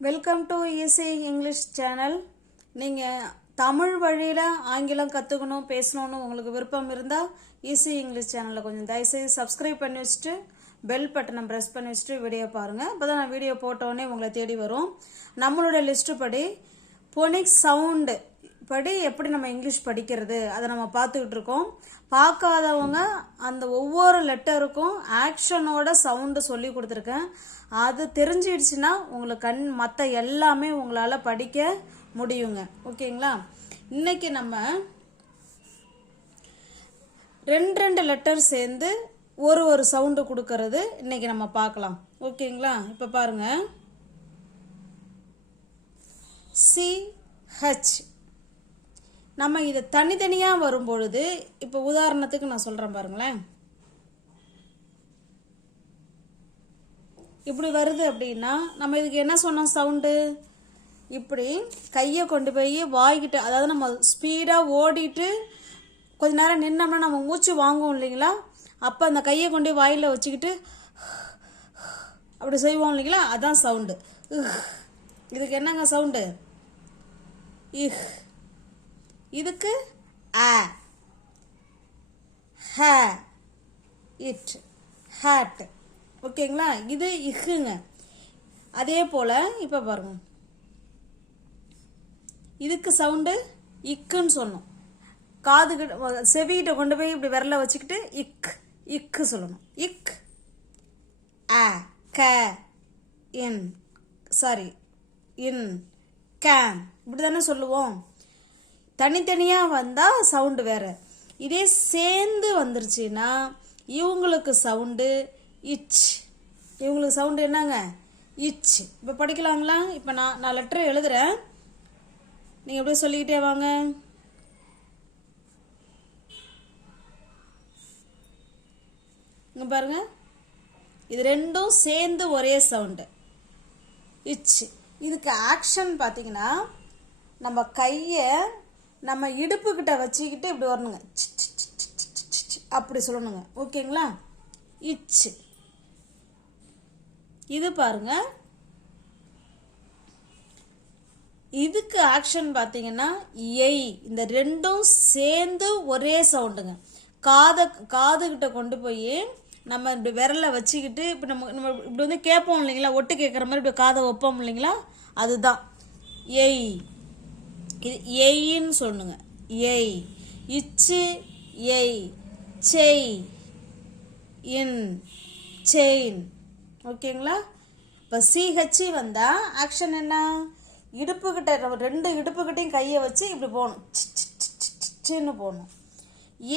Welcome to easy English channel. நீங்கள் தமிழ் வழியில் ஆங்கிலம் கற்றுக்கணும் பேசணுன்னு உங்களுக்கு விருப்பம் இருந்தால் ஈஸி இங்கிலீஷ் சேனலில் கொஞ்சம் தயவுசெய்து சப்ஸ்கிரைப் பண்ணி வச்சுட்டு பெல் பட்டனை ப்ரெஸ் பண்ணி வச்சுட்டு வீடியோ பாருங்கள். அப்போ தான் நான் வீடியோ போட்டோடனே உங்களை தேடி வரும். நம்மளோட லிஸ்ட்டு படி பொனிக் சவுண்டு படி எப்படி நம்ம இங்கிலீஷ் படிக்கிறது அதை நம்ம பார்த்துக்கிட்டு இருக்கோம். பார்க்காதவங்க அந்த ஒவ்வொரு லெட்டருக்கும் ஆக்ஷனோட சவுண்டு சொல்லி கொடுத்துருக்கேன். அது தெரிஞ்சிடுச்சுன்னா உங்களுக்கு மற்ற எல்லாமே உங்களால் படிக்க முடியுங்க. ஓகேங்களா? இன்னைக்கு நம்ம ரெண்டு லெட்டர் சேர்ந்து ஒரு சவுண்டு கொடுக்கறது இன்னைக்கு நம்ம பார்க்கலாம். ஓகேங்களா? இப்போ பாருங்க, CH. நம்ம இதை தனித்தனியாக வரும்பொழுது இப்போ உதாரணத்துக்கு நான் சொல்கிறேன் பாருங்களேன். இப்படி வருது அப்படின்னா நம்ம இதுக்கு என்ன சொன்னோம் சவுண்டு? இப்படி கையை கொண்டு போய் வாய்கிட்ட, அதாவது நம்ம ஸ்பீடாக ஓடிட்டு கொஞ்ச நேரம் நின்னோம்னா நம்ம மூச்சு வாங்குவோம் இல்லைங்களா? அப்போ அந்த கையை கொண்டு போய் வாயில் வச்சுக்கிட்டு அப்படி செய்வோம் இல்லைங்களா? அதான் சவுண்டு. இதுக்கு என்னங்க சவுண்டு? இஹ். இதுக்கு ஆ, ஹ, இட், ஹேட். ஓகேங்களா? இது இஹுங்க. அதே போல் இப்போ பாருங்க, இதுக்கு சவுண்டு இக்குன்னு சொன்னோம். காதுகிட்ட செவிகிட்ட கொண்டு போய் இப்படி விரல வச்சுக்கிட்டு இக்கு சொல்லணும். இக், ஆ, க, இன், சாரி இன், கேன், இப்படி தானே சொல்லுவோம். தனித்தனியாக வந்தால் சவுண்டு வேறு. இதே சேர்ந்து வந்துருச்சுன்னா இவங்களுக்கு சவுண்டு இச். இவங்களுக்கு சவுண்டு என்னங்க? இச். இப்போ படிக்கலாங்களா? இப்போ நான் லெட்டர் எழுதுகிறேன், நீங்கள் எப்படியே சொல்லிக்கிட்டே வாங்க. இங்கே பாருங்க, இது ரெண்டும் சேர்ந்து ஒரே சவுண்டு இச். இதுக்கு ஆக்ஷன் பார்த்தீங்கன்னா நம்ம கையை நம்ம இடுப்புக்கிட்ட வச்சுக்கிட்டு இப்படி வரணுங்க, அப்படி சொல்லணுங்க. ஓகேங்களா? இச். இது பாருங்க, இதுக்கு ஆக்ஷன் பார்த்தீங்கன்னா எய். இந்த ரெண்டும் சேர்ந்து ஒரே சவுண்டுங்க. காதுகிட்ட கொண்டு போய் நம்ம இப்படி விரலை வச்சுக்கிட்டு இப்போ நம்ம இப்படி வந்து கேட்போம் இல்லைங்களா? ஒட்டு கேட்குற மாதிரி இப்படி காதை வைப்போம் இல்லைங்களா? அதுதான் எய். இது எய்ன்னு சொல்லுங்க. எய். இச்சு, எய், செய், இன், செயின். ஓகேங்களா? இப்போ CH வந்தால் ஆக்ஷன் என்ன? இடுப்புக்கிட்ட, ரெண்டு இடுப்புக்கிட்டையும் கையை வச்சு இப்படி போகணும், சின்னு போகணும்.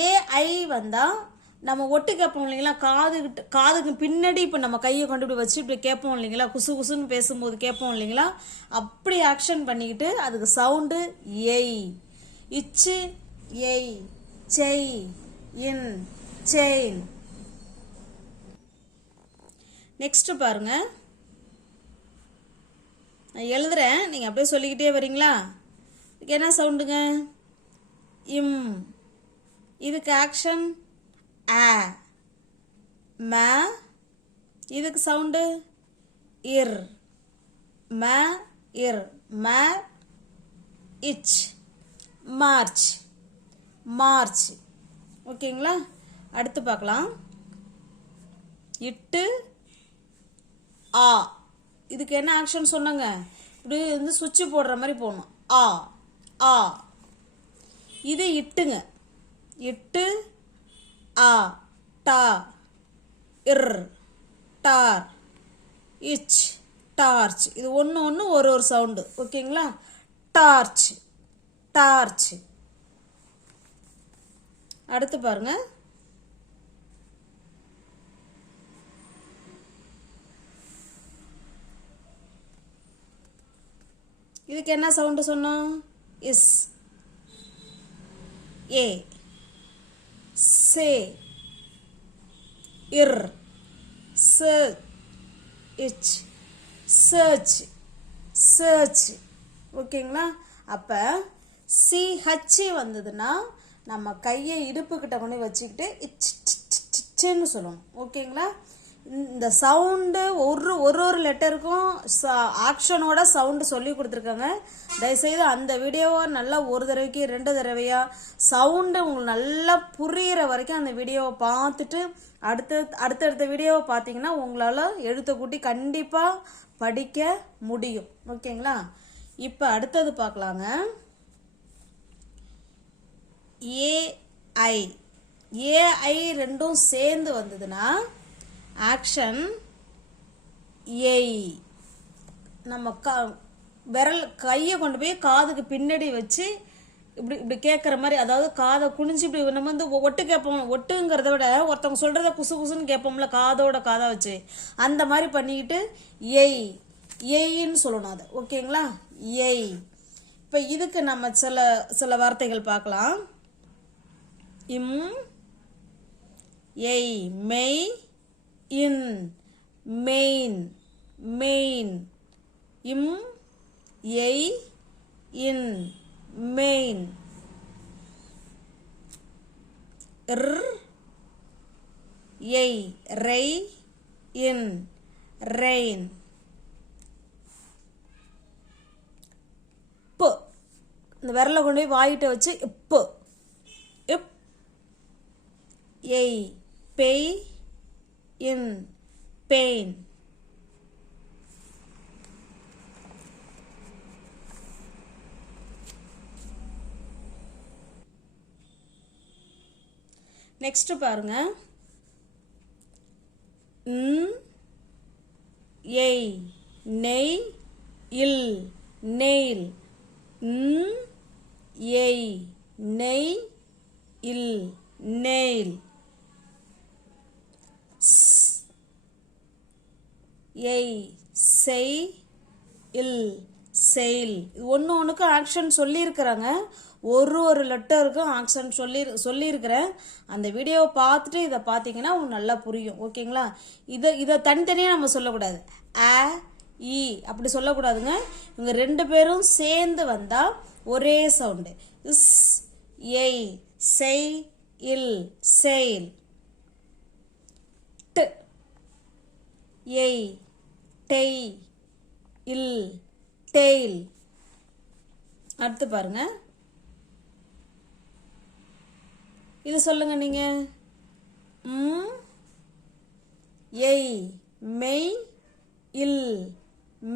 AI வந்தால் நம்ம ஒட்டு கேட்போம் இல்லைங்களா? காதுக்கு பின்னாடி இப்போ நம்ம கையை கொண்டு இப்படி வச்சு இப்படி கேட்போம் இல்லைங்களா? குசு குசுன்னு பேசும்போது கேட்போம் இல்லைங்களா? அப்படி ஆக்ஷன் பண்ணிக்கிட்டு அதுக்கு சவுண்டு எய். இச்சு, எய், செய், இன், செயின். நெக்ஸ்ட் பாருங்க, நான் எழுதுறேன், நீங்கள் அப்படியே சொல்லிக்கிட்டே வரீங்களா? இதுக்கு என்ன சவுண்டுங்க? இம். இதுக்கு ஆக்ஷன் ஆ, ம. இதுக்கு சவுண்டு இர், ம, இர், ம, இச், மார்ச், மார்ச். ஓகேங்களா? அடுத்து பார்க்கலாம். இட்டு, ஆ. இதுக்கு என்ன ஆக்ஷன் சொன்னாங்க? இப்படி வந்து சுவிட்சு போடுற மாதிரி போகணும். ஆ, ஆ. இது இட்டுங்க. இட்டு, ஆ, டா, இர், டார், இச், டார்ச். இது ஒன்று ஒரு சவுண்டு. ஓகேங்களா? Torch, torch. அடுத்து பாருங்க, இதுக்கு என்ன சவுண்டு சொன்னோம்? இஸ், ஏ, சே, இர், சர், இச், சர்ச், சர்ச். ஓகேங்களா? அப்போ CH வந்ததுன்னா நம்ம கையை இடுப்புக்கிட்ட கொண்டு வச்சுக்கிட்டு இச்சுன்னு சொல்லணும். ஓகேங்களா? இந்த சவுண்டு ஒரு ஒரு ஒரு லெட்டருக்கும் ஆக்ஷனோட சவுண்டு சொல்லி கொடுத்துருக்காங்க. தயவுசெய்து அந்த வீடியோவை நல்லா ஒரு தடவைக்கு 2 தடவையா சவுண்டு உங்களுக்கு நல்லா புரிகிற வரைக்கும் அந்த வீடியோவை பார்த்துட்டு அடுத்தடுத்த வீடியோவை பார்த்தீங்கன்னா உங்களால் எழுத்தை கூட்டி கண்டிப்பாக படிக்க முடியும். ஓகேங்களா? இப்போ அடுத்தது பார்க்கலாங்க. ஏஐ ஏஐ ரெண்டும் சேர்ந்து வந்ததுன்னா ஆக்ஷன் ஏய். நம்ம விரல் கையை கொண்டு போய் காதுக்கு பின்னாடி வச்சு இப்படி இப்படி கேட்குற மாதிரி, அதாவது காதை குனிஞ்சு இப்படி நம்ம வந்து ஒட்டு கேட்போம். ஒட்டுங்கிறத விட ஒருத்தவங்க சொல்கிறத குசு குசுன்னு கேட்போம்ல காதோட காதை வச்சு, அந்த மாதிரி பண்ணிக்கிட்டு ஏய் ஏயின்னு சொல்லணும் அது. ஓகேங்களா? ஏய். இப்போ இதுக்கு நம்ம சில வார்த்தைகள் பார்க்கலாம். ஏய், மெய், இன், மெயின், மெயின். ஏய், இன், மெயின். ஏய், ரெய், இன், ரெயின். இந்த விரலை கொண்டு போய் வாயிட்ட வச்சு இப்பு இப். ஏய், பெய், இன், பெயின். நெக்ஸ்ட் பாருங்க. ஏய், நெய், இல், நெயில். ஏய், நெய், இல், நெயில். ஏய், செய், இல், செயில். ஒன்று ஒன்றுக்கு ஆக்ஷன் சொல்லியிருக்கிறாங்க. ஒரு லெட்டருக்கும் ஆக்ஷன் சொல்லியிருக்கிறேன். அந்த வீடியோவை பார்த்துட்டு இதை பார்த்தீங்கன்னா உங்களுக்கு நல்லா புரியும். ஓகேங்களா? இதை தனித்தனியாக நம்ம சொல்லக்கூடாது. இ அப்படி சொல்லக்கூடாதுங்க. இவங்க 2 பேரும் சேர்ந்து வந்தால் ஒரே சவுண்டு. இஸ், ஏய், செய், இல், செயில். ட், ஏய், டெய், இல், டெயில். அடுத்து பாருங்க. இது சொல்லுங்க நீங்க. ஏய், மெய், இல்,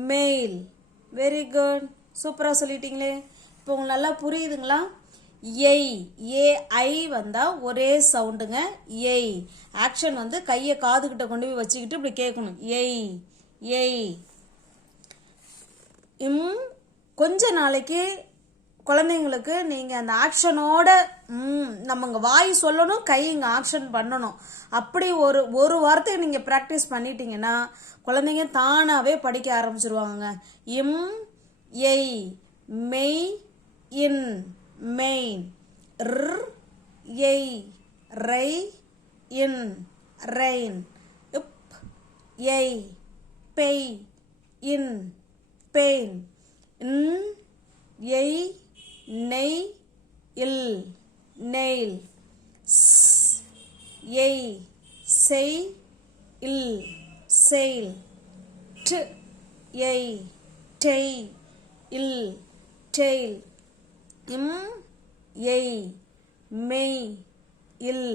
மெயில். Very good. சூப்பராக சொல்லிட்டீங்களே. இப்போ உங்களுக்கு நல்லா புரியுதுங்களா? ஏய், ஏஐ வந்தால் ஒரே சவுண்டுங்க. ஏய். ஆக்ஷன் வந்து கையை காதுகிட்ட கொண்டு போய் வச்சுக்கிட்டு இப்படி கேட்கணும். ஏய், ஏய். கொஞ்ச நாளைக்கு குழந்தைங்களுக்கு நீங்கள் அந்த ஆக்ஷனோட நம்ம இங்கே வாய் சொல்லணும், கை இங்கே ஆக்ஷன் பண்ணணும். அப்படி ஒரு வார்த்தை நீங்கள் ப்ராக்டிஸ் பண்ணிட்டீங்கன்னா குழந்தைங்க தானாகவே படிக்க ஆரம்பிச்சிருவாங்க. ஏய், மெய், இன், மெயின். ஏய், ரெய், இன், ரெயின். ஏய், பெய், இன், பெயின். ஏய், நெய், இல், நெயில். ஏய், செய், இல், செயில். ஏய், டெய், இல், டெயில். ஏய், மெய், இல்,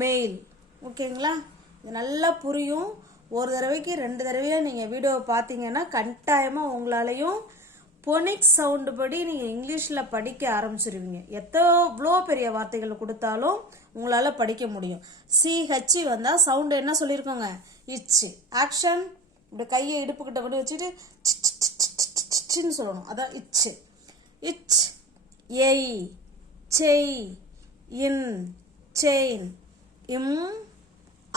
மெயில். ஓகேங்களா? இது நல்லா புரியும். ஒரு தடவைக்கு 2 தடவையாக நீங்கள் வீடியோவை பார்த்தீங்கன்னா கட்டாயமாக உங்களாலையும் பொனிக் சவுண்டு படி நீங்கள் இங்கிலீஷில் படிக்க ஆரம்பிச்சிருவீங்க. எவ்வளோ பெரிய வார்த்தைகள் கொடுத்தாலும் உங்களால் படிக்க முடியும். சிஹெச் வந்தால் சவுண்டு என்ன சொல்லியிருக்கோங்க? இச்சு. ஆக்ஷன் இப்படி கையை இடுப்புக்கிட்ட கொண்டு வச்சுட்டு சின்னு சொல்லணும். அதான் இச்சு. இச். ஏய், செய், இன், செயின்.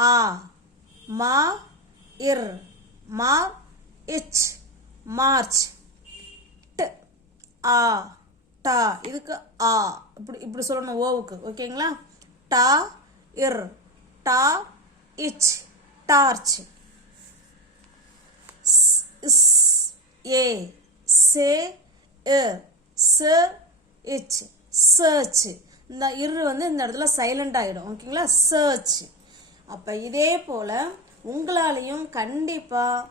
ஆ, மா, இர், மா, இச், மார்ச். ஆ, டா. இதுக்கு ஆ இப்படி சொல்லணும் ஓவுக்கு. ஓகேங்களா? டா, இர், டா, இச், டார்ச். ஏ, சே, ச, இச், சர்ச். இந்த வந்து இந்த இடத்துல சைலண்ட் ஆகிடும். ஓகேங்களா? சர்ச். அப்போ இதே போல் உங்களாலையும் கண்டிப்பாக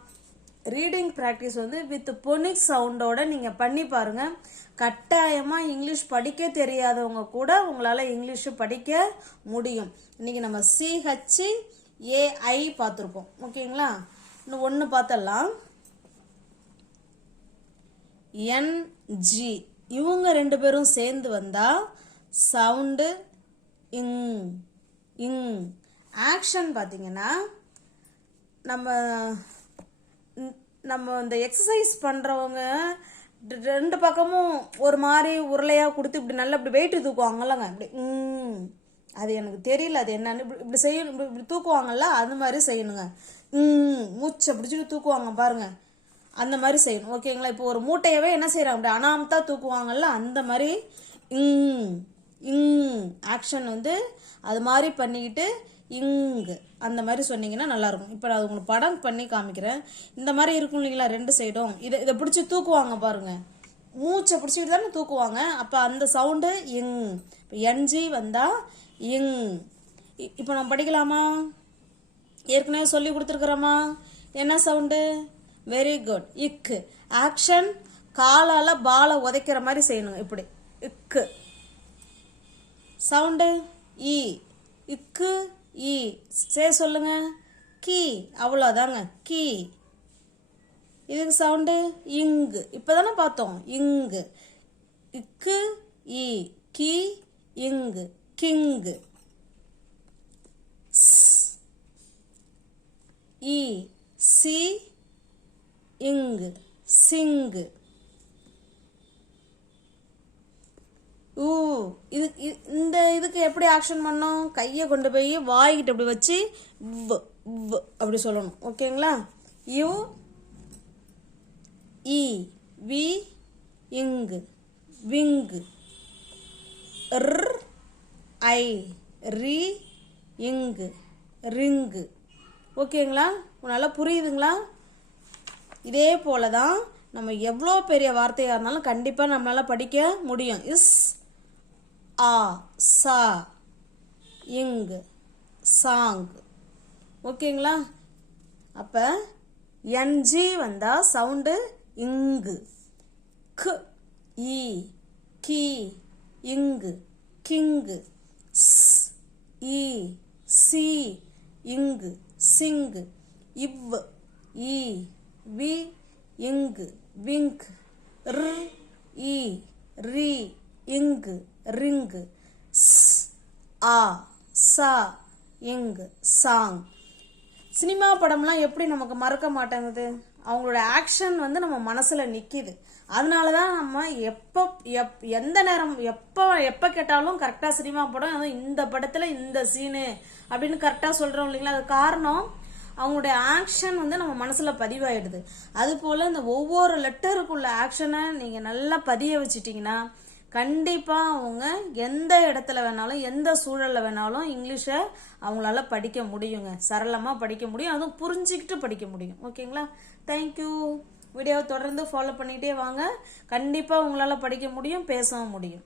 ரீடிங் ப்ராக்டிஸ் வந்து வித் பொனிக் சவுண்டோட நீங்கள் பண்ணி பாருங்கள். கட்டாயமாக இங்கிலீஷ் படிக்க தெரியாதவங்க கூட உங்களால் இங்கிலீஷு படிக்க முடியும். இன்றைக்கி நம்ம CHAI பார்த்துருக்கோம். ஓகேங்களா? இன்னும் ஒன்று பார்த்தலாம். NG இவங்க ரெண்டு பேரும் சேர்ந்து வந்தால் சவுண்டு இங் இங். ஆக்ஷன் பார்த்தீங்கன்னா நம்ம இந்த எக்ஸசைஸ் பண்ணுறவங்க ரெண்டு பக்கமும் ஒரு மாதிரி உருளையாக கொடுத்து இப்படி நல்லா இப்படி வெயிட்டு தூக்குவாங்கல்லங்க, இப்படி அது எனக்கு தெரியல அது என்னன்னு, இப்படி செய்யணும், இப்படி தூக்குவாங்கல்ல, அது மாதிரி செய்யணுங்க. மூச்சை பிடிச்சிட்டு தூக்குவாங்க பாருங்க, அந்த மாதிரி செய்யணும். ஓகேங்களா? இப்போ ஒரு மூட்டையவே என்ன செய்கிறாங்க, அப்படி அனாமத்தா தூக்குவாங்கல்ல, அந்த மாதிரி ஆக்ஷன் வந்து அது மாதிரி பண்ணிக்கிட்டு இங்கு அந்த மாதிரி சொன்னீங்கன்னா நல்லாயிருக்கும். இப்போ நான் உங்களுக்கு படம் பண்ணி காமிக்கிறேன். இந்த மாதிரி இருக்கும் இல்லைங்களா, ரெண்டு சைடும் இதை பிடிச்சி தூக்குவாங்க பாருங்கள், மூச்சை பிடிச்சிக்கிட்டு தானே தூக்குவாங்க. அப்போ அந்த சவுண்டு இங். இப்போ NG வந்தால் இங். இப்போ நம்ம படிக்கலாமா? ஏற்கனவே சொல்லி கொடுத்துருக்குறோமா? என்ன சவுண்டு? Very good. இக்கு. ஆக்ஷன் காலால் பாலை உதைக்கிற மாதிரி செய்யணும், இப்படி இக்கு. சவுண்டு இ. இக்கு இ. சொல்லுங்க. கீ. அவ்வளோதாங்க, கீ. இதுக்கு சவுண்டு இங்கு. இப்போ தானே பார்த்தோம், இங்கு. இக்கு இ. கீ இங்கு. கிங்கு. இ. சி இங்கு. சிங்கு. இதுக்கு எப்படி ஆக்ஷன் பண்ணோம்? கையை கொண்டு போய் வாய்கிட்ட அப்படி வச்சு அப்படி சொல்லணும். ஓகேங்களா? You E. வி இங்கு. விங்கு. ஐ. ரி இங்கு. ரிங்கு. ஓகேங்களா? நல்லா புரியுதுங்களா? இதே போல தான் நம்ம எவ்வளோ பெரிய வார்த்தையாக இருந்தாலும் கண்டிப்பாக நம்மளால் படிக்க முடியும். இஸ் ஆ சா இங்கு சாங். ஓகேங்களா? அப்போ NG வந்தால் சவுண்டு இங்கு. க் இ. கீ இங்கு. கிங்கு. ஸ் இ. சி இங்கு. சிங்கு. இவ் இ. வி இங்கு. விங்க். இ. ரி இங்கு. ரிங்கு. ஸ் ஆ சா இங்கு சாங். சினிமா படம்லாம் எப்படி நமக்கு மறக்க மாட்டேங்குது? அவங்களோட ஆக்ஷன் வந்து நம்ம மனசில் நிற்கிது. அதனால தான் நம்ம எந்த நேரம் எப்போ கேட்டாலும் கரெக்டாக சினிமா படம், அதுவும் இந்த படத்தில் இந்த சீனு அப்படின்னு கரெக்டாக சொல்கிறோம் இல்லைங்களா? அது காரணம் அவங்களுடைய ஆக்ஷன் வந்து நம்ம மனசில் பதிவாயிடுது. அதுபோல் இந்த ஒவ்வொரு லெட்டருக்குள்ள ஆக்ஷனை நீங்கள் நல்லா பதிய வச்சிட்டிங்கன்னா கண்டிப்பாக அவங்க எந்த இடத்துல வேணாலும் எந்த சூழலில் வேணாலும் இங்கிலீஷை அவங்களால படிக்க முடியுங்க. சரளமாக படிக்க முடியும், அதுவும் புரிஞ்சிக்கிட்டு படிக்க முடியும். ஓகேங்களா? தேங்க்யூ. வீடியோவை தொடர்ந்து ஃபாலோ பண்ணிகிட்டே வாங்க. கண்டிப்பாக உங்களால் படிக்க முடியும், பேசவும் முடியும்.